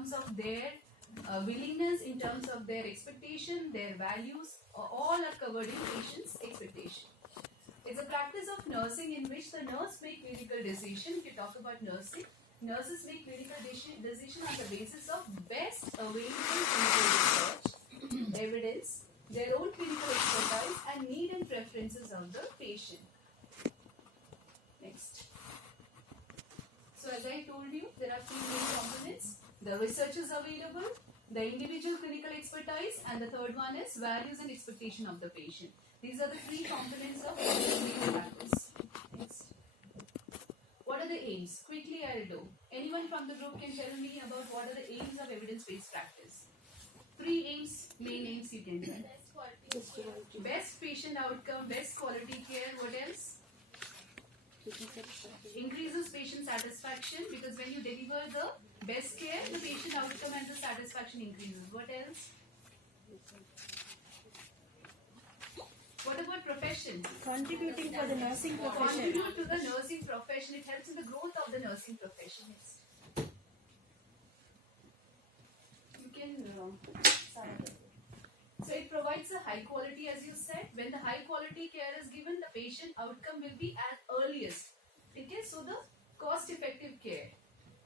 terms of their willingness, in terms of their expectation, their values, all are covered in patient's expectation. It's a practice of nursing in which the nurse make clinical decision. If you talk about nursing, nurses make clinical decision on the basis of best available clinical research, evidence, their own clinical expertise, and need and preferences of the patient. Next. So as I told you, there are three main components. The research is available, the individual clinical expertise, and the third one is values and expectation of the patient. These are the three components of evidence-based practice. Next. What are the aims? Quickly I'll do. Anyone from the group can tell me about what are the aims of evidence-based practice? Three aims, main aims you can tell. Best patient outcome, best quality care, what else? Increases patient satisfaction, because when you deliver the best care, the patient outcome and the satisfaction increases. What else? What about profession? Contributing for the nursing profession. Contribute to the nursing profession. It helps in the growth of the nursing profession. You can so it provides a high quality, as you said. When the high quality care is given, the patient outcome will be at earliest. Okay, so the cost effective care.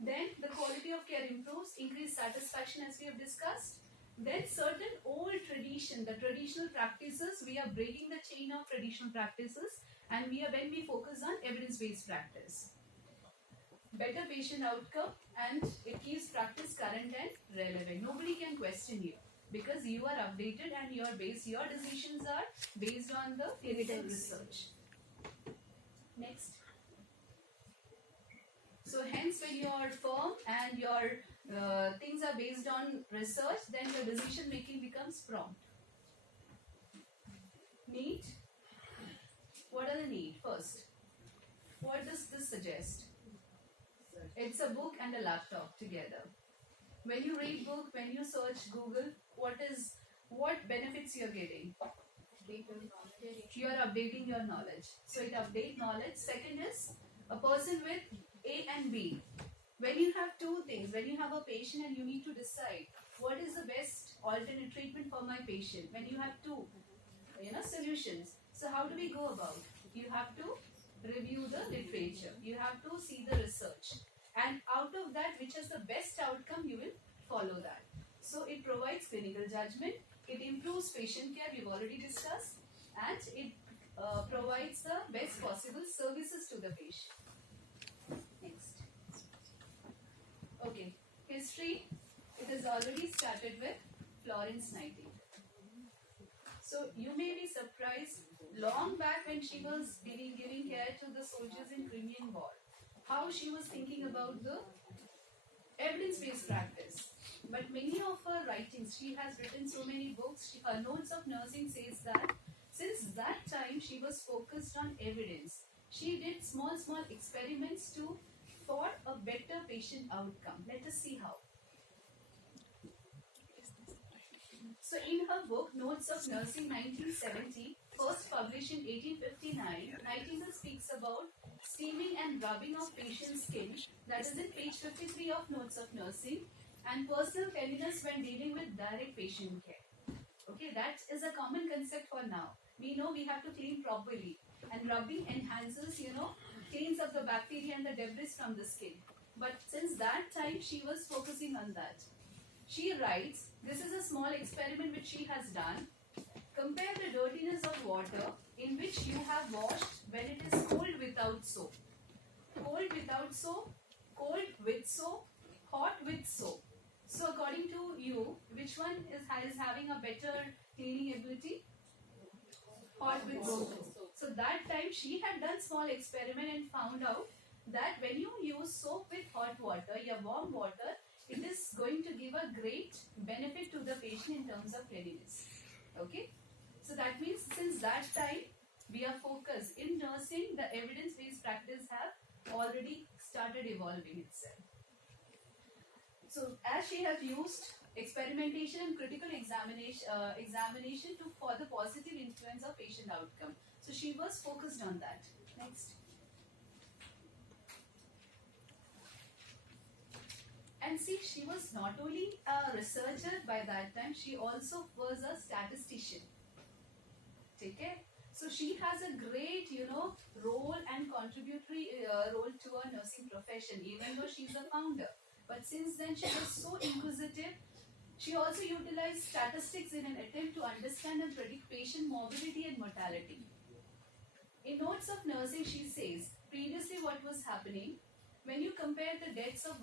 Then the quality of care improves, increased satisfaction as we have discussed. Then certain old tradition, the traditional practices, we are breaking the chain of traditional practices, and when we focus on evidence-based practice. Better patient outcome, and it keeps practice current and relevant. Nobody can question you, because you are updated and your decisions are based on the clinical research. Next. So hence, when your firm and your things are based on research, then your decision making becomes prompt. Need. What are the need? First, what does this suggest? It's a book and a laptop together. When you read book, when you search Google, what benefits you are getting? You are updating your knowledge. So it updates knowledge. Second is a person with A and B. When you have two things, when you have a patient and you need to decide what is the best alternate treatment for my patient, when you have two solutions, so how do we go about? You have to review the literature, you have to see the research, and out of that, which is the best outcome, you will follow that. So it provides clinical judgment, it improves patient care, we've already discussed, and it provides the best possible services to the patient. Next. Okay, history, it has already started with Florence Nightingale. So you may be surprised, long back when she was giving care to the soldiers in Crimean War, how she was thinking about the evidence-based practice. But many of her writings, she has written so many books, her notes of nursing says that since that time she was focused on evidence. She did small experiments for a better patient outcome. Let us see how. So in her book, Notes of Nursing 1970, first published in 1859, Nightingale speaks about steaming and rubbing of patient's skin, that is in page 53 of Notes of Nursing, and personal cleanliness when dealing with direct patient care. Okay, that is a common concept for now. We know we have to clean properly, and rubbing enhances, cleans up the bacteria and the debris from the skin. But since that time, she was focusing on that. She writes, this is a small experiment which she has done. Compare the dirtiness of water in which you have washed when it is cold without soap. Cold without soap, cold with soap, hot with soap. So according to you, which one is having a better cleaning ability? Hot with soap. So that time she had done small experiment and found out that when you use soap with hot water, your warm water, it is going to give a great benefit to the patient in terms of cleanliness. Okay? So that means since that time, we are focused. In nursing, the evidence-based practice have already started evolving itself. So as she has used experimentation and critical examination for the positive influence of patient outcome. So she was focused on that. Next. And see, she was not only a researcher by that time, she also was a statistician. Okay? So she has a great, role and contributory role to our nursing profession, even though she's a founder. But since then, she was so inquisitive. She also utilized statistics in an attempt to understand and predict patient morbidity and mortality. In Notes of Nursing, she says, previously what was happening, when you compare the deaths of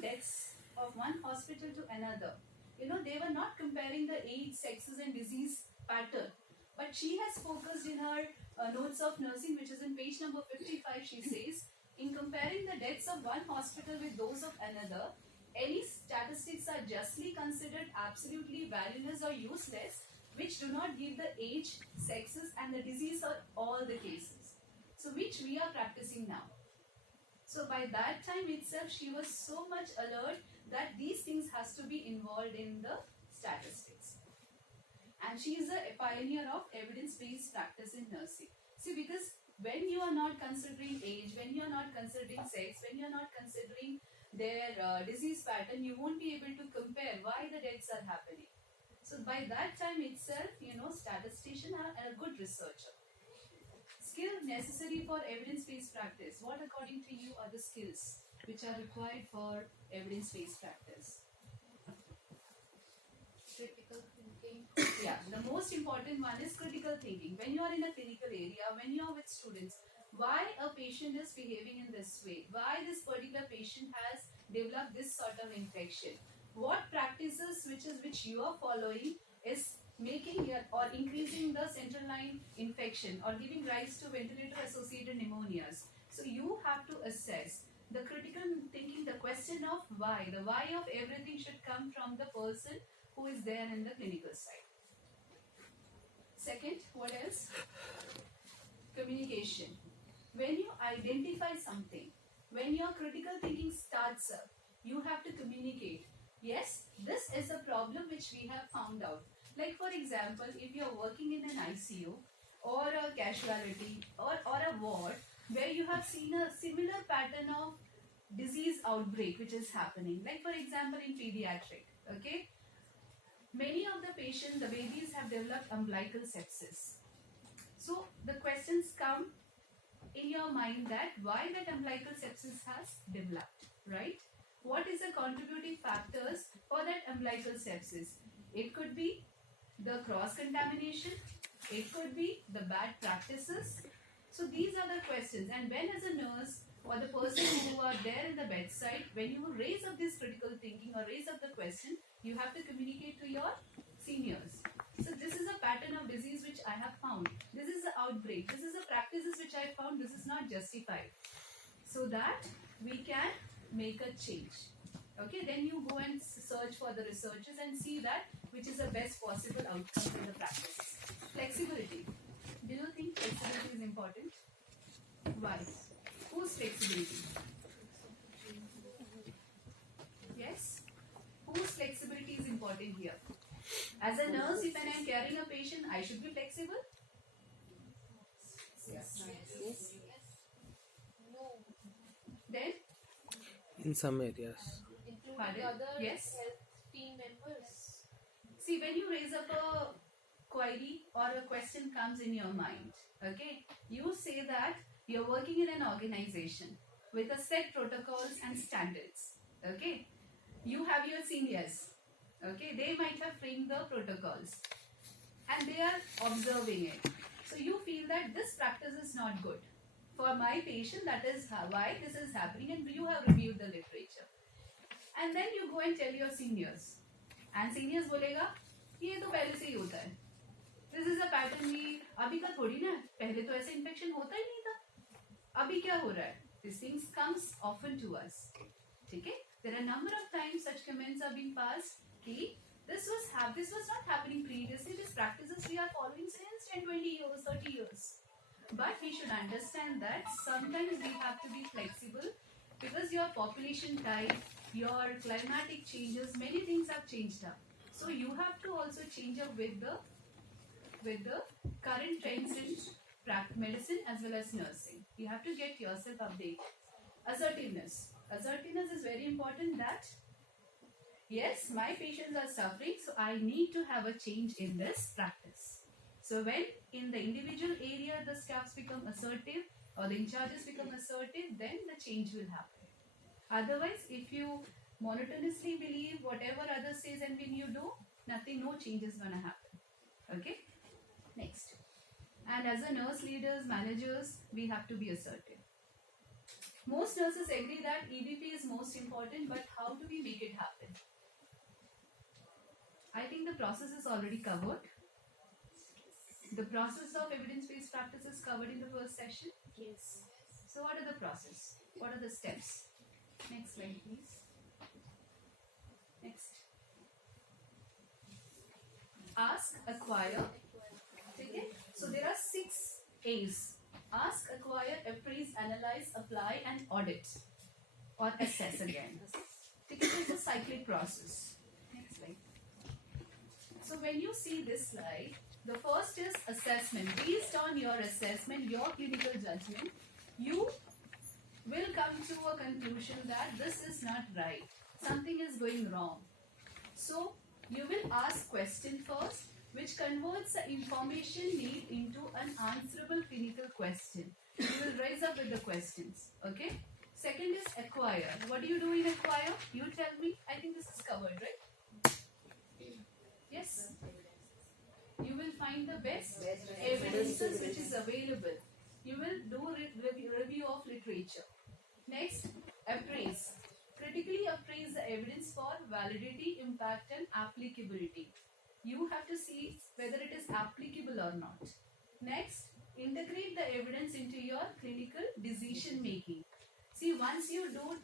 deaths of one hospital to another, they were not comparing the age, sexes and disease pattern. But she has focused in her Notes of Nursing, which is in page number 55, she says, in comparing the deaths of one hospital with those of another, any statistics are justly considered absolutely valueless or useless, which do not give the age, sexes and the disease or all the cases. So which we are practicing now. So by that time itself, she was so much alert that these things has to be involved in the statistics. And she is a pioneer of evidence-based practice in nursing. See, because when you are not considering age, when you are not considering sex, when you are not considering their disease pattern, you won't be able to compare why the deaths are happening. So by that time itself, statisticians are a good researcher. Skill necessary for evidence-based practice. What according to you are the skills which are required for evidence-based practice? Critical thinking. Yeah, the most important one is critical thinking. When you are in a clinical area, when you are with students, why a patient is behaving in this way, why this particular patient has developed this sort of infection, what practices which you are following is making or increasing the central line infection or giving rise to ventilator associated pneumonias. So you have to assess the critical thinking, the question of why. The why of everything should come from the person who is there in the clinical side. Second, what else? Communication. When you identify something, when your critical thinking starts up, you have to communicate. Yes, this is a problem which we have found out. Like for example, if you are working in an ICU or a casualty or a ward where you have seen a similar pattern of disease outbreak which is happening. Like for example in pediatric, okay? Many of the patients, the babies have developed umbilical sepsis. So the questions come in your mind that why that umbilical sepsis has developed, right? What is the contributing factors for that umbilical sepsis? It could be the cross-contamination, it could be the bad practices. So these are the questions, and when as a nurse or the person who are there in the bedside, when you raise up this critical thinking or raise up the question, you have to communicate to your seniors. So this is a pattern of disease which I have found. This is the outbreak. This is the practices which I found. This is not justified. So that we can make a change. Okay, then you go and search for the researchers and see that which is the best possible outcome in the practice. Flexibility. Do you think flexibility is important? Why? Whose flexibility? Yes? Whose flexibility is important here? As a nurse, if I am carrying a patient, I should be flexible? Yes. No. Then? In some areas. Including Pardon? other Yes? health team members. See, when you raise up a query or a question comes in your mind, okay, you say that you're working in an organization with a set protocols and standards, okay. You have your seniors, okay, they might have framed the protocols and they are observing it. So you feel that this practice is not good for my patient, that is why this is happening, and you have reviewed the literature. And then you go and tell your seniors, and seniors बोलेगा ये तो पहले से ही होता है. This is a pattern भी अभी का थोड़ी ना, पहले तो ऐसे infection होता ही नहीं था. अभी क्या हो रहा है? These things comes often to us. ठीक है? There are a number of times such comments are being passed कि this was not happening previously. These practices we are following since 10, 20 years, 30 years. But we should understand that sometimes we have to be flexible because your population type, your climatic changes, many things have changed up. So you have to also change up with the current trends in medicine as well as nursing. You have to get yourself updated. Assertiveness. Assertiveness is very important that yes, my patients are suffering, so I need to have a change in this practice. So when in the individual area the staffs become assertive or the in charges become assertive, then the change will happen. Otherwise, if you monotonously believe whatever others says and when you do, nothing, no change is gonna happen. Okay? Next. And as a nurse leaders, managers, we have to be assertive. Most nurses agree that EBP is most important, but how do we make it happen? I think the process is already covered. The process of evidence-based practice is covered in the first session. Yes. So what are the process? What are the steps? Next slide, please. Next. Ask, acquire. Okay? So there are 6 A's. Ask, acquire, appraise, analyze, apply, and audit. Or assess again. Okay, it is a cyclic process. Next slide. So when you see this slide, the first is assessment. Based on your assessment, your clinical judgment, you will come to a conclusion that this is not right. Something is going wrong. So you will ask question first, which converts the information need into an answerable clinical question. You will rise up with the questions. Okay? Second is acquire. What do you do in acquire? You tell me. I think this is covered, right? Yes? You will find the best evidences which is available. You will do review of literature. Next, appraise. Critically appraise the evidence for validity, impact, and applicability. You have to see whether it is applicable or not. Next, integrate the evidence into your clinical decision making. See, once you do,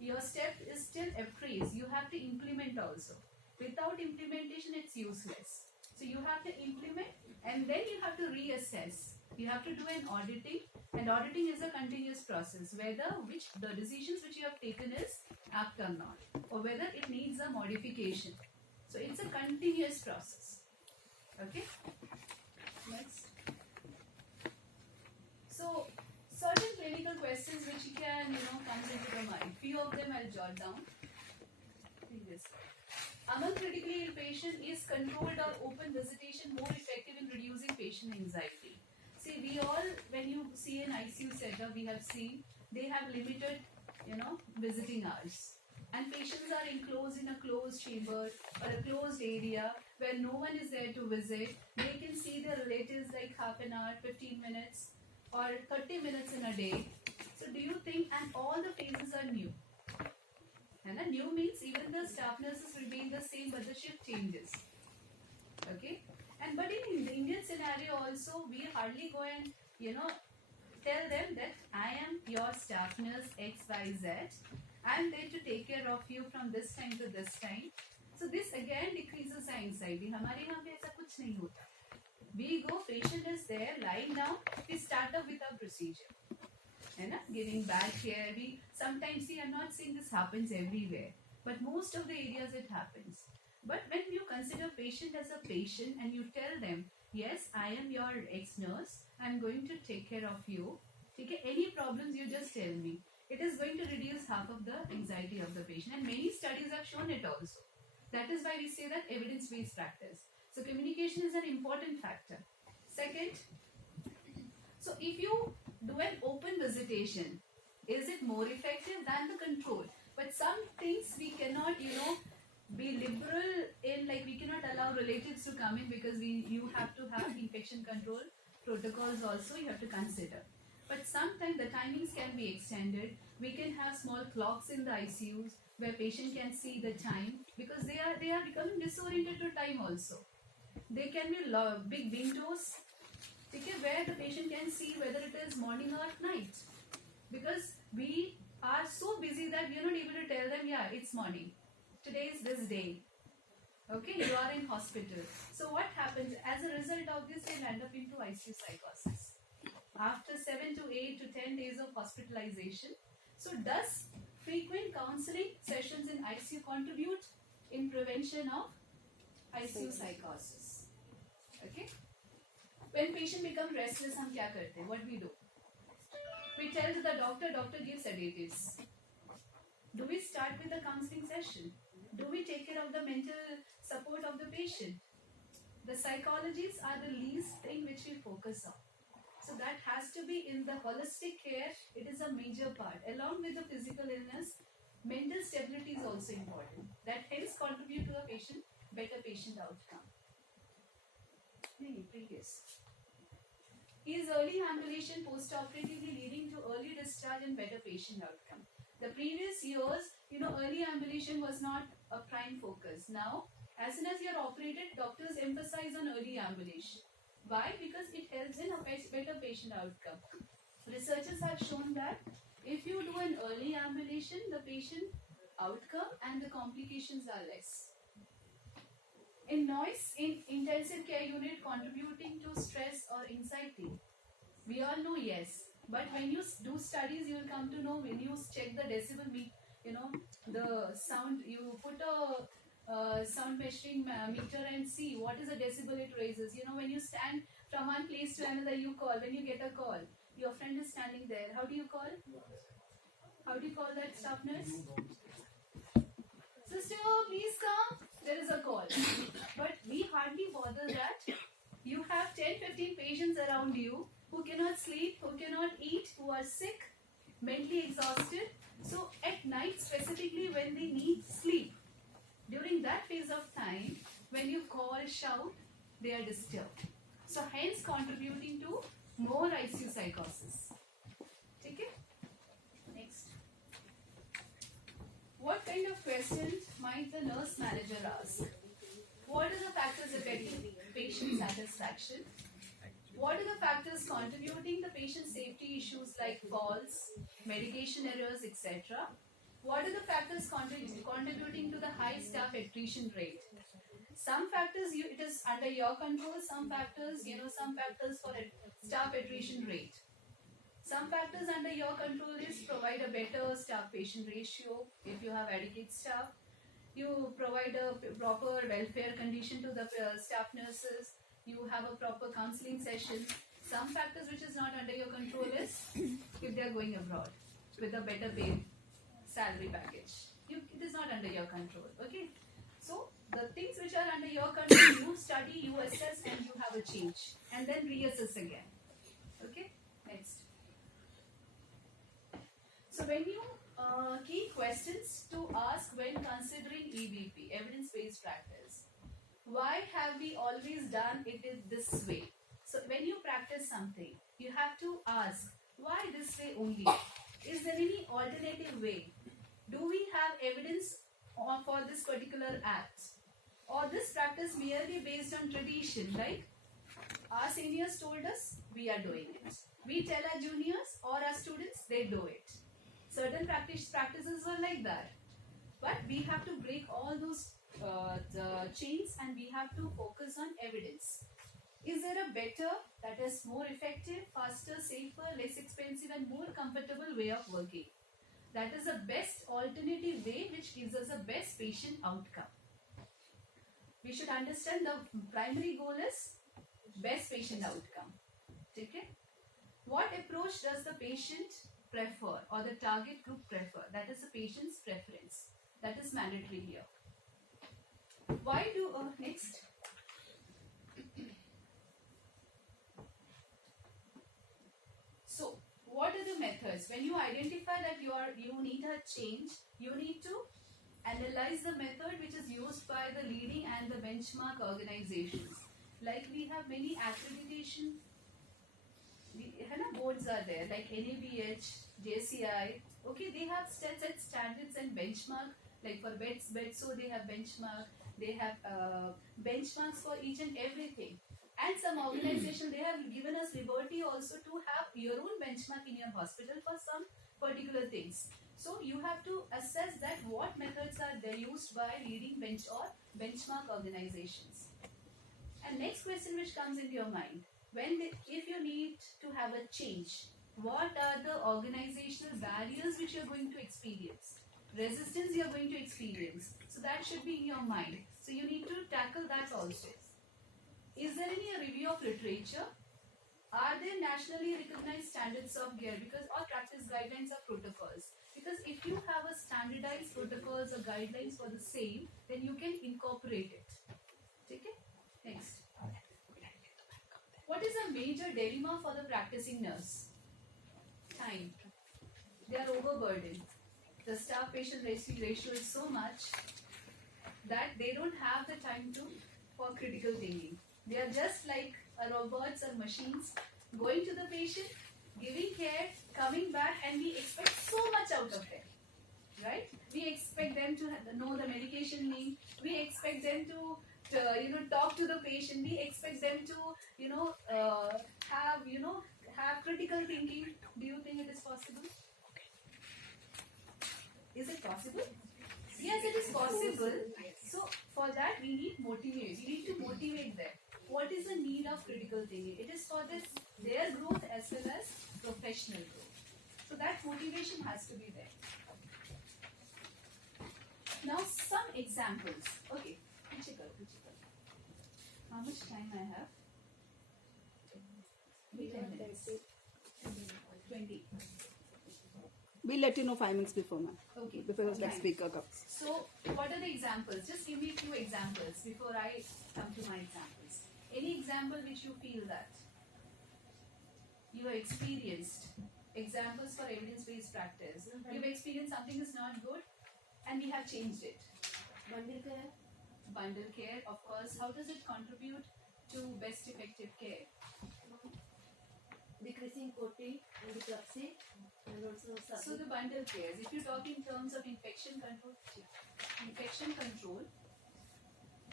your step is still appraise. You have to implement also. Without implementation, it's useless. So you have to implement and then you have to reassess. You have to do an auditing, and auditing is a continuous process, whether the decisions which you have taken is apt or not, or whether it needs a modification. So it's a continuous process. Okay? Next. So certain clinical questions which can, comes into the mind. Few of them I'll jot down. Previous slide. Among critically ill patients, is controlled or open visitation more effective in reducing patient anxiety? See, we all, when you see an ICU setup, we have seen they have limited, visiting hours. And patients are enclosed in a closed chamber or a closed area where no one is there to visit. They can see their relatives like half an hour, 15 minutes, or 30 minutes in a day. So do you think, and all the phases are new. And the new means even the staff nurses remain the same, but the shift changes. Okay? But in the Indian scenario also, we hardly go and, tell them that I am your staff nurse XYZ. I am there to take care of you from this time to this time. So this again decreases anxiety. हमारे यहाँ पे ऐसा कुछ नहीं होता. We go, patient is there, lying down, we start up with our procedure. Giving back care. We sometimes see, I'm not saying this happens everywhere, but most of the areas it happens. But when you consider patient as a patient and you tell them, yes, I am your ex-nurse, I'm going to take care of you. Okay, any problems you just tell me. It is going to reduce half of the anxiety of the patient, and many studies have shown it also. That is why we say that evidence-based practice. So communication is an important factor. Second, so if you do an open visitation, is it more effective than the control? But some things we cannot, be liberal in, like we cannot allow relatives to come in because you have to have infection control protocols also you have to consider. But sometimes the timings can be extended. We can have small clocks in the ICUs where patient can see the time because they are becoming disoriented to time also. There can be big windows, where the patient can see whether it is morning or night. Because we are so busy that we are not able to tell them, yeah, it's morning. Today is this day. Okay, you are in hospital. So what happens? As a result of this, they land up into ICU psychosis. After 7 to 8 to 10 days of hospitalization. So does frequent counseling sessions in ICU contribute in prevention of ICU psychosis? Okay. When patient become restless, हम क्या करते हैं? What we do? We tell to the doctor gives sedatives. Do we start with the counseling session? Do we take care of the mental support of the patient? The psychologies are the least thing which we focus on. So that has to be in the holistic care. It is a major part. Along with the physical illness, mental stability is also important. That helps contribute to a better patient outcome. Previous. Is early ambulation post-operatively leading to early discharge and better patient outcome? The previous years, early ambulation was not a prime focus. Now, as soon as you are operated, doctors emphasize on early ambulation. Why? Because it helps in a better patient outcome. Researchers have shown that if you do an early ambulation, the patient outcome and the complications are less. In noise in intensive care unit contributing to stress or anxiety, we all know yes. But when you do studies, you will come to know when you check the decibel, the sound, you put a sound measuring meter and see what is the decibel it raises. When you stand from one place to another, you call. When you get a call, your friend is standing there. How do you call? How do you call that staff nurse? Sister, please come. There is a call. But we hardly bother that. You have 10-15 patients around you who cannot sleep, who cannot eat, who are sick, mentally exhausted. So at night specifically when they need sleep, during that phase of time, when you call, shout, they are disturbed. So hence contributing to more ICU psychosis. Okay? Next. What kind of questions might the nurse manager ask? What are the factors affecting patient satisfaction? What are the factors contributing to patient safety issues like falls, medication errors, etc.? What are the factors contributing to the high staff attrition rate? Some factors it is under your control, some factors for staff attrition rate. Some factors under your control is provide a better staff-patient ratio if you have adequate staff. You provide a proper welfare condition to the staff nurses. You have a proper counseling session. Some factors which is not under your control is if they are going abroad with a better paid salary package. It is not under your control. Okay. So the things which are under your control, you study, you assess, and you have a change, and then reassess again. Okay. Next. So when you key questions to ask when considering EBP, evidence-based practice. Why have we always done it this way? So when you practice something, you have to ask, why this way only? Is there any alternative way? Do we have evidence for this particular act? Or this practice merely based on tradition, like our seniors told us, we are doing it. We tell our juniors or our students, they do it. Certain practices were like that. But we have to break all those the chains and we have to focus on evidence. Is there a better, that is more effective, faster, safer, less expensive and more comfortable way of working? That is the best alternative way which gives us the best patient outcome. We should understand the primary goal is best patient outcome. Okay? What approach does the patient prefer or the target group prefer? That is the patient's preference. That is mandatory here. Why do next? So, what are the methods? When you identify that you need a change, you need to analyze the method which is used by the leading and the benchmark organizations. Like we have many accreditation boards are there, like NABH, JCI. Okay, they have set standards and benchmark. Like for beds, so they have benchmark. They have benchmarks for each and everything. And some organization, they have given us liberty also to have your own benchmark in your hospital for some particular things. So you have to assess that what methods are they used by leading benchmark organizations. And next question which comes into your mind, if you need to have a change, what are the organizational barriers which you are going to experience? Resistance you are going to experience. So that should be in your mind. So you need to tackle that also. Is there any review of literature? Are there nationally recognized standards of care? Because all practice guidelines are protocols. Because if you have a standardized protocols or guidelines for the same, then you can incorporate it. Okay? Next. What is a major dilemma for the practicing nurse? Time. They are overburdened. The staff-patient ratio is so much that they don't have the time for critical thinking. They are just like robots or machines going to the patient, giving care, coming back, and we expect so much out of them. Right? We expect them to know the medication name. We expect them to talk to the patient. We expect them to have critical thinking. Do you think it is possible? Is it possible? Yes, it is possible. So for that we need motivate. We need to motivate them. What is the need of critical thinking? It is for their growth as well as professional growth. So that motivation has to be there. Now some examples. Okay, Pichikal. How much time I have? 10 minutes. 20. We'll let you know 5 minutes before, ma'am. Okay. Before the next Fine. speaker comes. So, what are the examples? Just give me a few examples before I come to my examples. Any example which you feel that you have experienced? Examples for evidence-based practice. You've experienced something is not good and we have changed it. Bundle care, of course. How does it contribute to best effective care? Decreasing protein and decreasing and also So the bundle cares. If you talk in terms of infection control,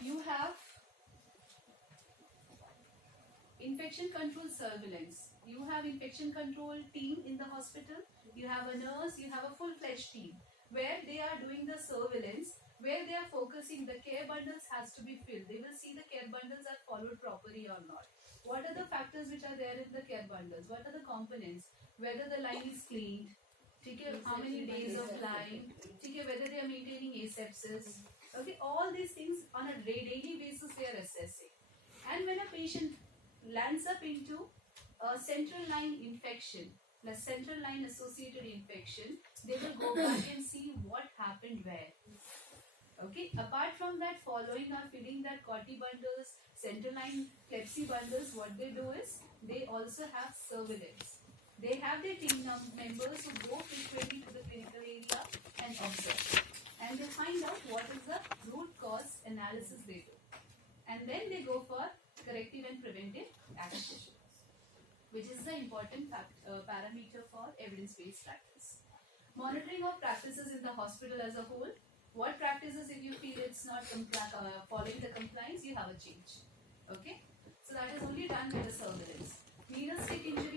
you have infection control surveillance. You have infection control team in the hospital. You have a nurse. You have a full-fledged team where they are doing the surveillance, where they are focusing. The care bundles has to be filled. They will see the care bundles are followed properly or not. What are the factors which are there in the care bundles? What are the components? Whether the line is cleaned, how many days of line, whether they are maintaining asepsis. Okay, all these things on a daily basis they are assessing. And when a patient lands up into a central line infection plus central line associated infection, they will go back and see what happened where. Okay, apart from that, following or filling that Corti bundles, central line Clepsy bundles, what they do is they also have surveillance. They have their team members who go frequently to the clinical area and observe. And they find out what is the root cause analysis they do. And then they go for corrective and preventive action, which is the important parameter for evidence-based practice. Monitoring of practices in the hospital as a whole. What practices, if you feel it's not following the compliance, you have a change. Okay? So that is only done by the surveillance. Venous stick injury